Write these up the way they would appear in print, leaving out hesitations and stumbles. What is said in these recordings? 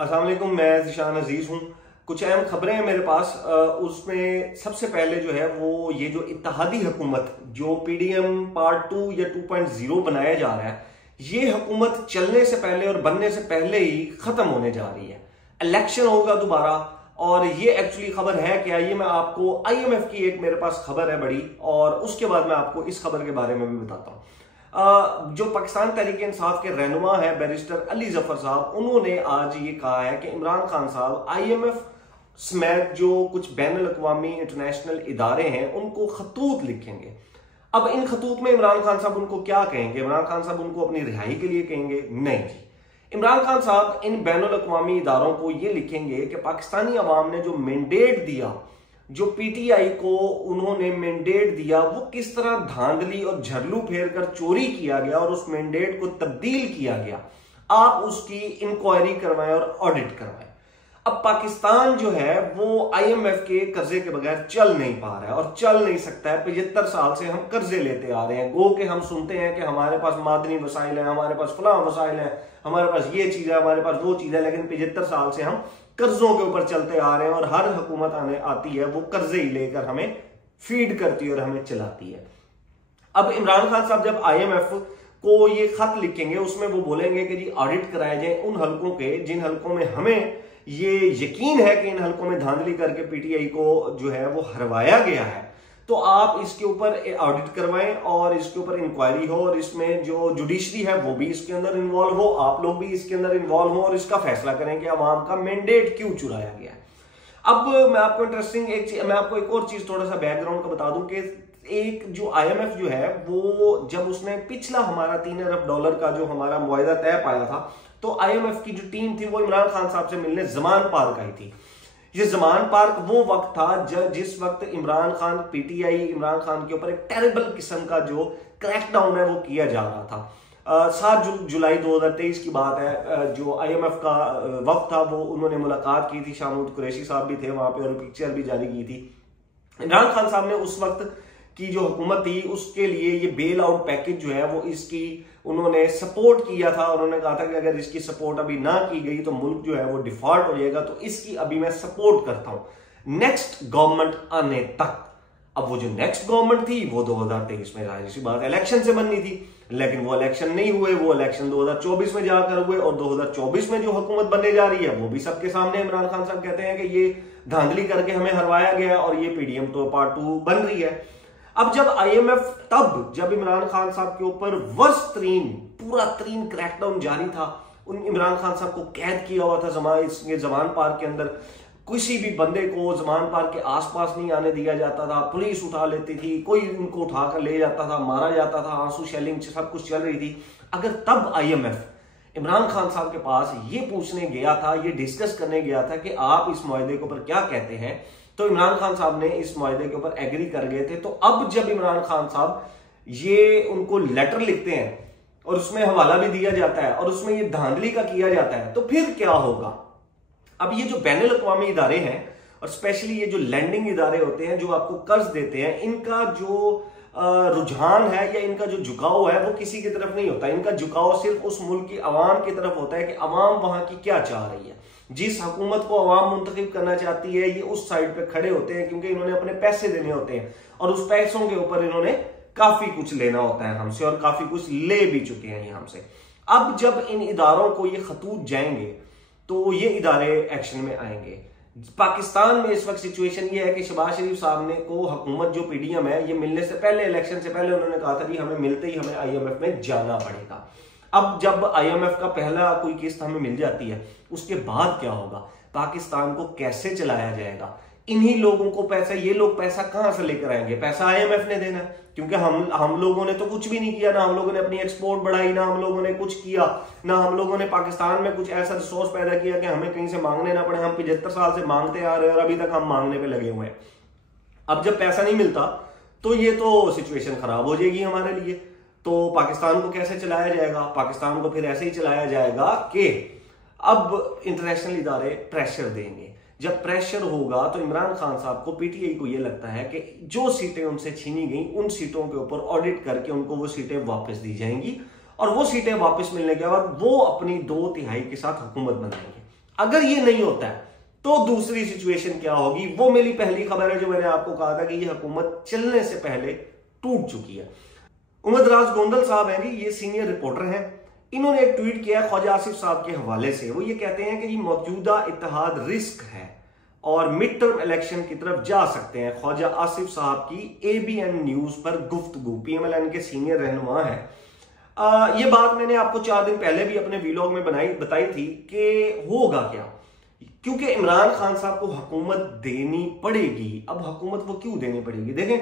अस्सलाम वालेकुम, मैं ज़ीशान अजीज हूँ। कुछ अहम खबरें हैं मेरे पास। उसमें सबसे पहले जो है वो ये जो इत्तेहादी हुकूमत जो पीडीएम पार्ट 2 या 2.0 बनाया जा रहा है, ये हुकूमत चलने से पहले और बनने से पहले ही खत्म होने जा रही है। इलेक्शन होगा दोबारा। और ये एक्चुअली खबर है क्या, ये मैं आपको आईएमएफ की एक मेरे पास खबर है बड़ी, और उसके बाद मैं आपको इस खबर के बारे में भी बताता हूँ। जो पाकिस्तान तहरीक इंसाफ के रहनुमा है बैरिस्टर अली जफर साहब, उन्होंने आज ये कहा है कि इमरान खान साहब आईएमएफ समेत जो कुछ बैनुल अक़वामी इंटरनेशनल इदारे हैं उनको खतूत लिखेंगे। अब इन खतूत में इमरान खान साहब उनको क्या कहेंगे? इमरान खान साहब उनको अपनी रिहाई के लिए कहेंगे? नहीं जी। इमरान खान साहब इन बैनुल अक़वामी इदारों को ये लिखेंगे कि पाकिस्तानी अवाम ने जो मैंडेट दिया, जो पीटीआई को उन्होंने मैंडेट दिया, वो किस तरह धांधली और झरलू फेर कर चोरी किया गया और उस मैंडेट को तब्दील किया गया। आप उसकी इंक्वायरी करवाएं और ऑडिट करवाएं। अब पाकिस्तान जो है वो आईएमएफ के कर्जे के बगैर चल नहीं पा रहा है और चल नहीं सकता है। 75 साल से हम कर्जे लेते आ रहे हैं। गो के हम सुनते हैं कि हमारे पास मादनी वसाइल है, हमारे पास फलां वसाइल है, हमारे पास ये चीज है, हमारे पास वो चीज है, लेकिन 75 साल से हम कर्जों के ऊपर चलते आ रहे हैं और हर हुकूमत आती है वो कर्जे ही लेकर हमें फीड करती है और हमें चलाती है। अब इमरान खान साहब जब आईएमएफ को ये खत लिखेंगे, उसमें वो बोलेंगे कि जी ऑडिट कराए जाए उन हलकों के जिन हलकों में हमें ये यकीन है कि इन हलकों में धांधली करके पीटीआई को जो है वो हरवाया गया है, तो आप इसके ऊपर ऑडिट करवाएं और इसके ऊपर इंक्वायरी हो और इसमें जो जुडिशरी है वो भी इसके अंदर इन्वॉल्व हो, आप लोग भी इसके अंदर इन्वॉल्व हो और इसका फैसला करें कि अवाम का मैंडेट क्यों चुराया गया है। अब मैं आपको मैं आपको एक और चीज थोड़ा सा बैकग्राउंड का बता दूं कि एक जो आईएमएफ जो है वो जब उसने पिछला हमारा $3 अरब का जो हमारा मुआहिदा तय पाया था, तो आईएमएफ की जो टीम थी वो इमरान खान साहब से मिलने ज़मान पार्क आई थी। ये ज़मान पार्क वो वक्त था जिस वक्त इमरान खान पीटीआई इमरान खान के ऊपर एक टेरिबल किस्म का जो क्रैकडाउन है वो किया जा रहा था। 7 जुलाई 2023 की बात है। जो आईएमएफ का वक्त था वो उन्होंने मुलाकात की थी, शाहमूद कुरैशी साहब भी थे वहां पे और पिक्चर भी जारी की थी। इमरान खान साहब ने उस वक्त की जो हुकूमत थी उसके लिए ये बेल आउट पैकेज जो है वो इसकी उन्होंने सपोर्ट किया था। उन्होंने कहा था कि अगर इसकी सपोर्ट अभी ना की गई तो मुल्क जो है वो डिफॉल्ट हो जाएगा, तो इसकी अभी मैं सपोर्ट करता हूं नेक्स्ट गवर्नमेंट आने तक। अब वो जो नेक्स्ट गवर्नमेंट थी वो 2023 में जाहिर सी बात इलेक्शन से बननी थी, लेकिन वो इलेक्शन नहीं हुए। वो इलेक्शन 2024 में जाकर हुए और 2024 में जो हुकूमत बनने जा रही है वो भी सबके सामने इमरान खान साहब कहते हैं कि ये धांधली करके हमें हरवाया गया और ये पीडीएम तो पार्ट 2 बन रही है। अब जब आईएमएफ जब इमरान खान साहब के ऊपर वर्स्ट पूरा क्रैकडाउन जारी था, उन इमरान खान साहब को कैद किया हुआ था ज़मान पार्क के अंदर। किसी भी बंदे को ज़मान पार्क के आसपास नहीं आने दिया जाता था, पुलिस उठा लेती थी, कोई उनको उठाकर ले जाता था, मारा जाता था, आंसू शेलिंग सब कुछ चल रही थी। अगर तब आईएमएफ इमरान खान साहब के पास ये पूछने गया था, ये डिस्कस करने गया था कि आप इस मुआहदे के ऊपर क्या कहते हैं, तो इमरान खान साहब ने इस मुआहदे के ऊपर एग्री कर गए थे। तो अब जब इमरान खान साहब ये उनको लेटर लिखते हैं और उसमें हवाला भी दिया जाता है और उसमें ये धांधली का किया जाता है, तो फिर क्या होगा? अब ये जो बैनुल अक़वामी इदारे हैं और स्पेशली ये जो लैंडिंग इदारे होते हैं जो आपको कर्ज देते हैं, इनका जो रुझान है या इनका जो झुकाव है वो किसी की तरफ नहीं होता। इनका झुकाव सिर्फ उस मुल्क की अवाम की तरफ होता है कि अवाम वहां की क्या चाह रही है। जिस हुकूमत को अवाम मुंतखब करना चाहती है ये उस साइड पे खड़े होते हैं, क्योंकि इन्होंने अपने पैसे देने होते हैं और उस पैसों के ऊपर इन्होंने काफी कुछ लेना होता है हमसे और काफी कुछ ले भी चुके हैं ये हमसे। अब जब इन इदारों को ये खतूत जाएंगे तो ये इदारे एक्शन में आएंगे। पाकिस्तान में इस वक्त सिचुएशन ये है कि शहबाज शरीफ साहब ने को हुकूमत जो पीडीएम है ये मिलने से पहले, इलेक्शन से पहले उन्होंने कहा था कि हमें मिलते ही हमें आईएमएफ में जाना पड़ेगा। अब जब आईएमएफ का पहला कोई किस्त हमें मिल जाती है उसके बाद क्या होगा? पाकिस्तान को कैसे चलाया जाएगा? इन्हीं लोगों को पैसा, ये लोग पैसा कहां से लेकर आएंगे? पैसा आईएमएफ ने देना है, क्योंकि हम लोगों ने तो कुछ भी नहीं किया। ना हम लोगों ने अपनी एक्सपोर्ट बढ़ाई, ना हम लोगों ने कुछ किया, ना हम लोगों ने पाकिस्तान में कुछ ऐसा रिसोर्स पैदा किया कि हमें कहीं से मांगने ना पड़े। हम 75 साल से मांगते आ रहे हैं और अभी तक हम मांगने पे लगे हुए हैं। अब जब पैसा नहीं मिलता तो ये तो सिचुएशन खराब हो जाएगी हमारे लिए। तो पाकिस्तान को कैसे चलाया जाएगा? पाकिस्तान को फिर ऐसे ही चलाया जाएगा कि अब इंटरनेशनल इदारे प्रेशर देंगे। जब प्रेशर होगा तो इमरान खान साहब को, पीटीआई को, यह लगता है कि जो सीटें उनसे छीनी गई उन सीटों के ऊपर ऑडिट करके उनको वो सीटें वापस दी जाएंगी और वो सीटें वापस मिलने के बाद वो अपनी 2/3 के साथ हुकूमत बनाएंगे। अगर ये नहीं होता है तो दूसरी सिचुएशन क्या होगी, वो मेरी पहली खबर है जो मैंने आपको कहा था कि ये हुकूमत चलने से पहले टूट चुकी है। उमर दराज गोंदल साहब हैं जी, ये सीनियर रिपोर्टर हैं। इन्होंने एक ट्वीट किया ख्वाजा आसिफ साहब के हवाले से। वो ये कहते हैं कि ये मौजूदा इत्तेहाद रिस्क है और मिड टर्म इलेक्शन की तरफ जा सकते हैं। ख्वाजा आसिफ साहब की ABN न्यूज पर गुफ्तगू, PMLN के सीनियर रहनुमा है। ये बात मैंने आपको 4 दिन पहले भी अपने व्लॉग में बताई थी कि होगा क्या, क्योंकि इमरान खान साहब को हुकूमत देनी पड़ेगी। अब हुकूमत वो क्यों देनी पड़ेगी, देखें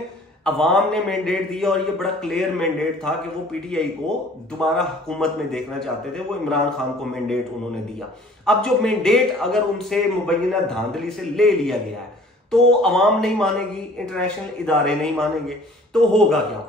अवाम ने मैंडेट दिया और ये बड़ा क्लियर मैंडेट था कि वो PTI को दोबारा हुकूमत में देखना चाहते थे। वो इमरान खान को मैंडेट उन्होंने दिया। अब जो मैंडेट अगर उनसे मुबैना धांधली से ले लिया गया है तो अवाम नहीं मानेगी, इंटरनेशनल इदारे नहीं मानेंगे, तो होगा क्या।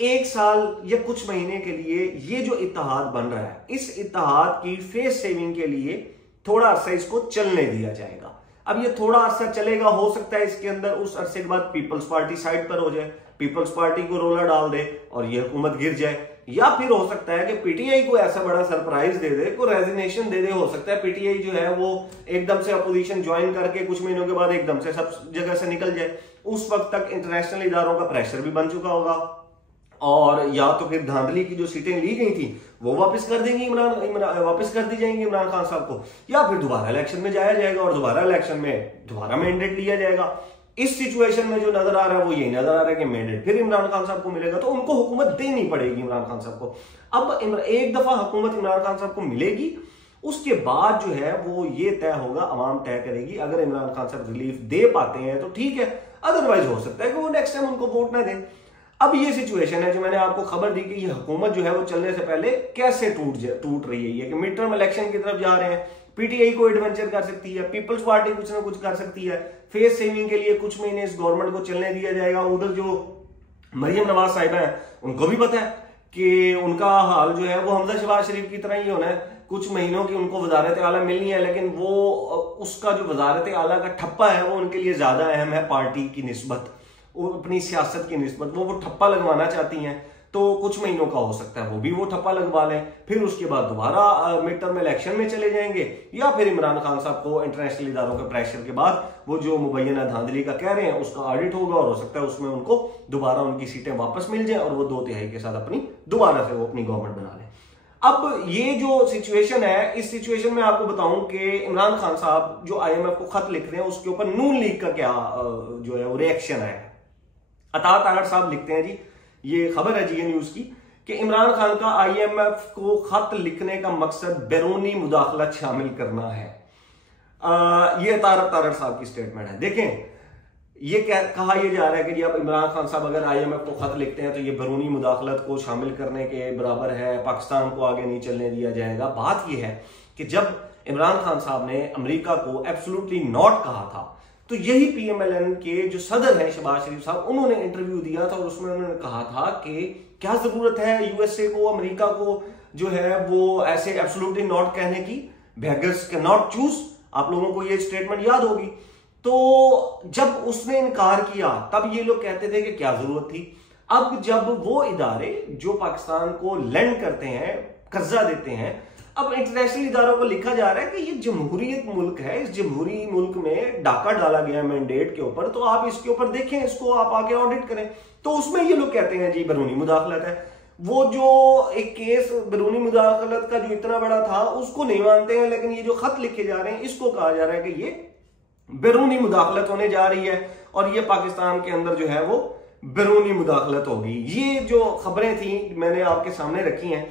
1 साल या कुछ महीने के लिए ये जो इत्तेहाद बन रहा है, इस इत्तेहाद की फेस सेविंग के लिए थोड़ा अरसा इसको चलने दिया जाएगा। अब ये थोड़ा अरसा चलेगा, हो सकता है इसके अंदर उस अरसे के बाद पीपल्स पार्टी साइड पर हो जाए, पीपल्स पार्टी को रोला डाल दे और ये हुकूमत गिर जाए, या फिर हो सकता है कि PTI को ऐसा बड़ा सरप्राइज दे दे, को रेजिग्नेशन दे दे। हो सकता है PTI जो है वो एकदम से अपोजिशन ज्वाइन करके कुछ महीनों के बाद एकदम से सब जगह से निकल जाए। उस वक्त तक इंटरनेशनल इदारों का प्रेशर भी बन चुका होगा और या तो फिर धांधली की जो सीटें ली गई थी वो वापस कर देंगी वापस कर दी जाएंगी इमरान खान साहब को, या फिर दोबारा इलेक्शन में जाया जाएगा और दोबारा इलेक्शन में दोबारा मैंडेट लिया जाएगा। इस सिचुएशन में जो नजर आ रहा है वो यही नजर आ रहा है कि मैंडेट फिर इमरान खान साहब को मिलेगा, तो उनको हुकूमत देनी पड़ेगी इमरान खान साहब को। अब एक दफा हुकूमत इमरान खान साहब को मिलेगी, उसके बाद जो है वो ये तय होगा, अवाम तय करेगी। अगर इमरान खान साहब रिलीफ दे पाते हैं तो ठीक है, अदरवाइज हो सकता है कि वो नेक्स्ट टाइम उनको वोट ना दें। अब ये सिचुएशन है जो मैंने आपको खबर दी कि ये हुकूमत जो है वो चलने से पहले कैसे टूट रही है। ये कि मिड टर्म इलेक्शन की तरफ जा रहे हैं, PTI को एडवेंचर कर सकती है, पीपल्स पार्टी कुछ ना कुछ कर सकती है, फेस सेविंग के लिए कुछ महीने इस गवर्नमेंट को चलने दिया जाएगा। उधर जो मरियम नवाज साहिबा है उनको भी पता है कि उनका हाल जो है वो हमजा शहबाज शरीफ की तरह ही होना है, कुछ महीनों की उनको वजारत आला मिलनी है, लेकिन वो उसका जो वजारत आला का ठप्पा है वो उनके लिए ज्यादा अहम है पार्टी की निस्बत, वो अपनी सियासत की निस्बत वो ठप्पा लगवाना चाहती हैं। तो कुछ महीनों का हो सकता है वो ठप्पा लगवा लें, फिर उसके बाद दोबारा मिड टर्म इलेक्शन में चले जाएंगे, या फिर इमरान खान साहब को इंटरनेशनल इदारों के प्रेशर के बाद वो जो मुबैना धांधली का कह रहे हैं उसका ऑडिट होगा और हो सकता है उसमें उनको दोबारा उनकी सीटें वापस मिल जाए और वो 2/3 के साथ अपनी दोबारा से वो अपनी गवर्नमेंट बना लें। अब ये जो सिचुएशन है, इस सिचुएशन में आपको बताऊं कि इमरान खान साहब जो IMF को खत लिख रहे हैं उसके ऊपर नून लीग का क्या जो है वो रिएक्शन है। अता तागर साहब लिखते हैं जी, ये खबर है GA न्यूज की, कि इमरान खान का IMF को खत लिखने का मकसद बैरूनी मुदाखलत शामिल करना है। ये तारक साहब की स्टेटमेंट है। देखें ये क्या कहा यह जा रहा है कि जी अब इमरान खान साहब अगर IMF को खत लिखते हैं तो ये बैरूनी मुदाखलत को शामिल करने के बराबर है, पाकिस्तान को आगे नहीं चलने दिया जाएगा। बात यह है कि जब इमरान खान साहब ने अमेरिका को एब्सोल्युटली नॉट कहा था तो यही PMLN के जो सदर हैं शहबाज शरीफ साहब, उन्होंने इंटरव्यू दिया था और उसमें उन्होंने कहा था कि क्या जरूरत है USA को, अमेरिका को जो है वो ऐसे एब्सोल्युटली नॉट कहने की, बेगर्स कैन नॉट चूज। आप लोगों को ये स्टेटमेंट याद होगी। तो जब उसने इनकार किया तब ये लोग कहते थे कि क्या जरूरत थी। अब जब वो इदारे जो पाकिस्तान को लेंड करते हैं, कर्जा देते हैं, अब इंटरनेशनल इदारों को लिखा जा रहा है कि ये जमहूरियत मुल्क है, इस जमहूरी मुल्क में डाका डाला गया मैंडेट के ऊपर, तो आप इसके ऊपर देखें, इसको आप आगे ऑडिट करें। तो उसमें ये लोग कहते हैं जी बैरूनी मुदाखलत है। वो जो एक केस बैरूनी मुदाखलत का जो इतना बड़ा था उसको नहीं मानते हैं, लेकिन ये जो खत लिखे जा रहे हैं इसको कहा जा रहा है कि ये बैरूनी मुदाखलत होने जा रही है और ये पाकिस्तान के अंदर जो है वो बैरूनी मुदाखलत होगी। ये जो खबरें थी मैंने आपके सामने रखी हैं।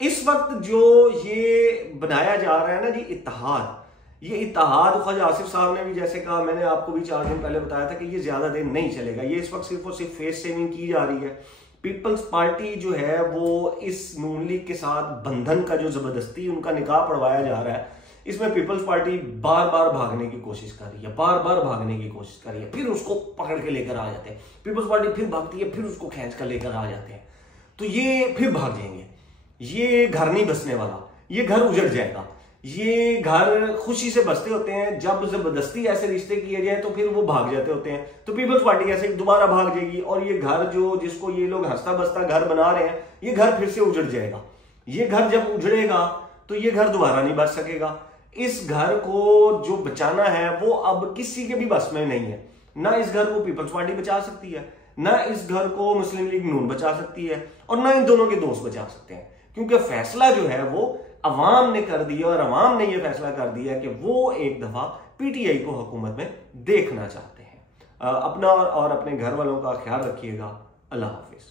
इस वक्त जो ये बनाया जा रहा है ना जी इत्तेहाद, ये इत्तेहाद ख्वाजा आसिफ साहब ने भी जैसे कहा, मैंने आपको भी 4 दिन पहले बताया था कि ये ज्यादा दिन नहीं चलेगा। ये इस वक्त सिर्फ और सिर्फ फेस सेविंग की जा रही है। पीपल्स पार्टी जो है वो इस नून लीग के साथ बंधन का जो जबरदस्ती उनका निकाह पढ़वाया जा रहा है, इसमें पीपल्स पार्टी बार बार भागने की कोशिश कर रही है, बार बार भागने की कोशिश कर रही है, फिर उसको पकड़ के लेकर आ जाते हैं। पीपल्स पार्टी फिर भागती है, फिर उसको खींच कर लेकर आ जाते हैं, तो ये फिर भाग जाएंगे। ये घर नहीं बसने वाला, ये घर उजड़ जाएगा। ये घर खुशी से बसते होते हैं, जब जबरदस्ती ऐसे रिश्ते किए जाए तो फिर वो भाग जाते होते हैं। तो पीपल्स पार्टी ऐसे दोबारा भाग जाएगी और ये घर जो जिसको ये लोग हंसता बसता घर बना रहे हैं, ये घर फिर से उजड़ जाएगा। ये घर जब उजड़ेगा तो ये घर दोबारा नहीं बच सकेगा। इस घर को जो बचाना है वो अब किसी के भी बस में नहीं है। ना इस घर को पीपल्स पार्टी बचा सकती है, ना इस घर को मुस्लिम लीग नून बचा सकती है, और ना इन दोनों के दोस्त बचा सकते हैं, क्योंकि फैसला जो है वो अवाम ने कर दिया, और अवाम ने यह फैसला कर दिया कि वो एक दफा पीटीआई को हुकूमत में देखना चाहते हैं। अपना और अपने घर वालों का ख्याल रखिएगा। अल्लाह हाफिज।